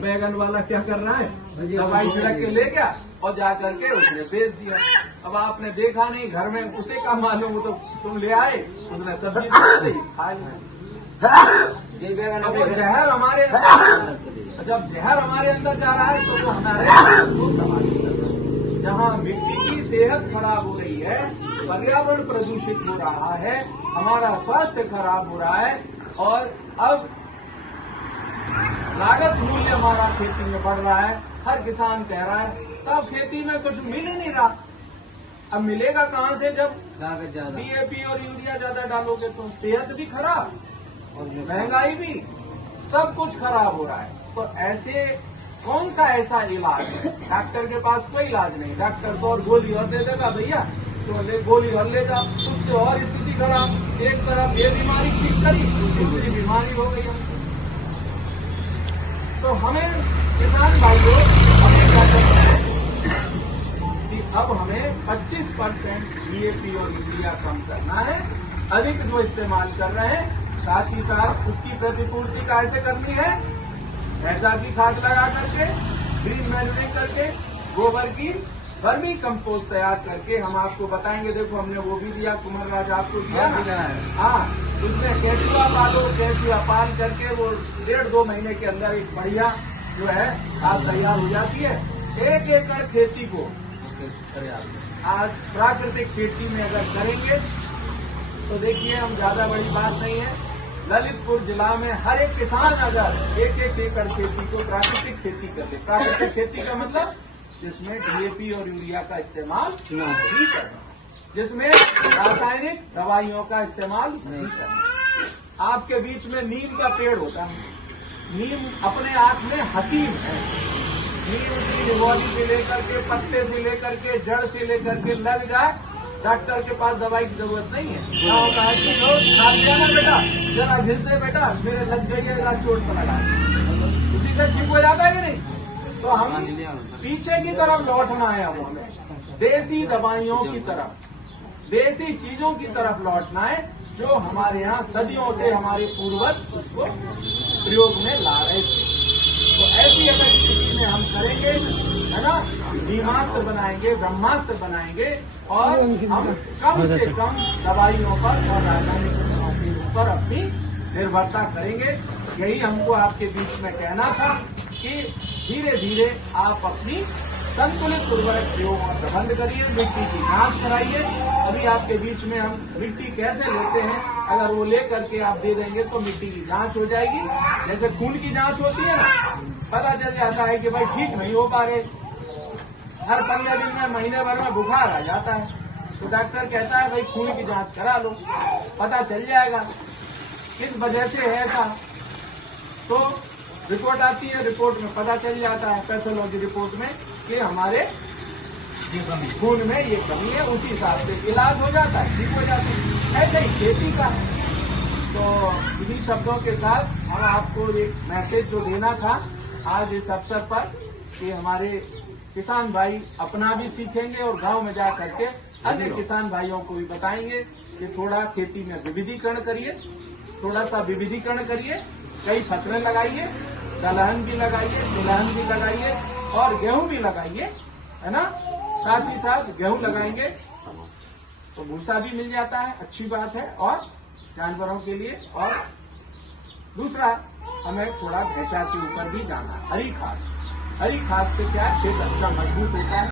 बैगन वाला क्या कर रहा है, दवाई छिड़क के ले गया और जा करके उसने बेच दिया। अब आपने देखा नहीं, घर में उसे का मालूम, तो तुम ले आए, उसने सब्जी बना दी, खा ली। अब वो जहर हमारे जब जहर हमारे अंदर जा रहा है तो वो हमारे जहाँ मिट्टी की सेहत खराब हो रही है, पर्यावरण प्रदूषित हो रहा है, हमारा स्वास्थ्य खराब हो रहा है, और अब लागत मूल्य हमारा खेती में बढ़ रहा है। हर किसान कह रहा है साहब खेती में कुछ मिल ही नहीं रहा। अब मिलेगा कहाँ से जब लागत ज्यादा, DAP और यूरिया ज्यादा डालोगे तो सेहत भी खराब और महंगाई भी, सब कुछ खराब हो रहा है। तो ऐसे कौन सा ऐसा इलाज है, डॉक्टर के पास कोई इलाज नहीं, डॉक्टर तो और गोली और दे देगा भैया, तो ले गोली और ले जाओ, उससे और स्थिति खराब। एक तरफ ये बीमारी ठीक करी, दूसरी बीमारी हो गई। तो हमें किसान भाइयों हमें क्या करना है कि अब हमें 25% DAP और यूरिया कम करना है, अधिक जो इस्तेमाल कर रहे हैं, साथ ही साथ उसकी प्रतिपूर्ति कैसे करनी है, भैंसा की खाद लगा करके, ग्रीन मैन्यूरिंग करके, गोबर की वर्मी कंपोस्ट तैयार करके। हम आपको बताएंगे, देखो हमने वो भी दिया, कुमार राज आपको दिया ना, हाँ, उसमें केचुआ पालो, केचुआ पाल करके वो 1.5-2 महीने के अंदर एक बढ़िया जो है खाद तैयार हो जाती है। 1 एकड़ खेती को आज प्राकृतिक खेती में अगर करेंगे तो देखिए, हम ज्यादा बड़ी बात नहीं है, ललितपुर जिला में हर एक किसान अगर 1-1 एकड़ खेती को प्राकृतिक खेती करे, प्राकृतिक खेती का मतलब जिसमें DAP और यूरिया का इस्तेमाल नहीं करना, जिसमें रासायनिक दवाइयों का इस्तेमाल नहीं करना। आपके बीच में नीम का पेड़ होता है, नीम अपने आप में हकीम है। नीम की निगोली से लेकर के, पत्ते से लेकर के, जड़ से लेकर के लग जाए, डॉक्टर के पास दवाई की जरूरत नहीं है। क्या होता है कि खा लिया ना बेटा, जरा घिस दे बेटा, मेरे लग जाइएगा, चोट पर लगा, उसी से ठीक हो जाता है कि नहीं। तो हम पीछे की तरफ लौटना है, अब हमें देसी दवाइयों की तरफ, देसी चीजों की तरफ लौटना है, जो हमारे यहाँ सदियों से हमारे पूर्वज उसको प्रयोग में ला रहे थे। तो ऐसी अगर स्थिति में हम करेंगे, है ना, भीमास्त्र बनाएंगे, ब्रह्मास्त्र बनाएंगे, और हम कम से कम दवाइयों पर और रासायनिक पर अपनी निर्भरता करेंगे। यही हमको आपके बीच में कहना था कि धीरे धीरे आप अपनी संतुलित उर्वरक प्रयोग और प्रबंध करिए, मिट्टी की जांच कराइए। अभी आपके बीच में हम मिट्टी कैसे लेते हैं, अगर वो ले करके आप दे देंगे तो मिट्टी की जांच हो जाएगी। जैसे खून की जांच होती है ना, पता चल जाता है कि भाई ठीक नहीं हो पा रहे, हर 15 दिन में, महीने भर में बुखार आ जाता है, तो डॉक्टर कहता है भाई खून की जांच करा लो, पता चल जाएगा किस वजह से है ऐसा। तो रिपोर्ट आती है, रिपोर्ट में पता चल जाता है, पैथोलॉजी रिपोर्ट में, कि हमारे खून में ये कमी है, उसी हिसाब से इलाज हो जाता है, ठीक हो जाती है। ऐसे ही खेती का है। तो इन्हीं शब्दों के साथ हम आपको एक मैसेज जो देना था आज इस अवसर पर, कि हमारे किसान भाई अपना भी सीखेंगे और गांव में जा करके अन्य किसान भाइयों को भी बताएंगे कि थोड़ा खेती में विविधीकरण करिए, थोड़ा सा विविधीकरण करिए, कई फसलें लगाइए, दलहन भी लगाइए, तिलहन भी लगाइए और गेहूं भी लगाइए, है ना। साथ ही साथ गेहूं लगाएंगे तो भूसा भी मिल जाता है, अच्छी बात है, और जानवरों के लिए। और दूसरा, हमें थोड़ा भैंसा के ऊपर भी जाना है, हरी खाद। हरी खाद से क्या खेत अच्छा मजबूत होता है।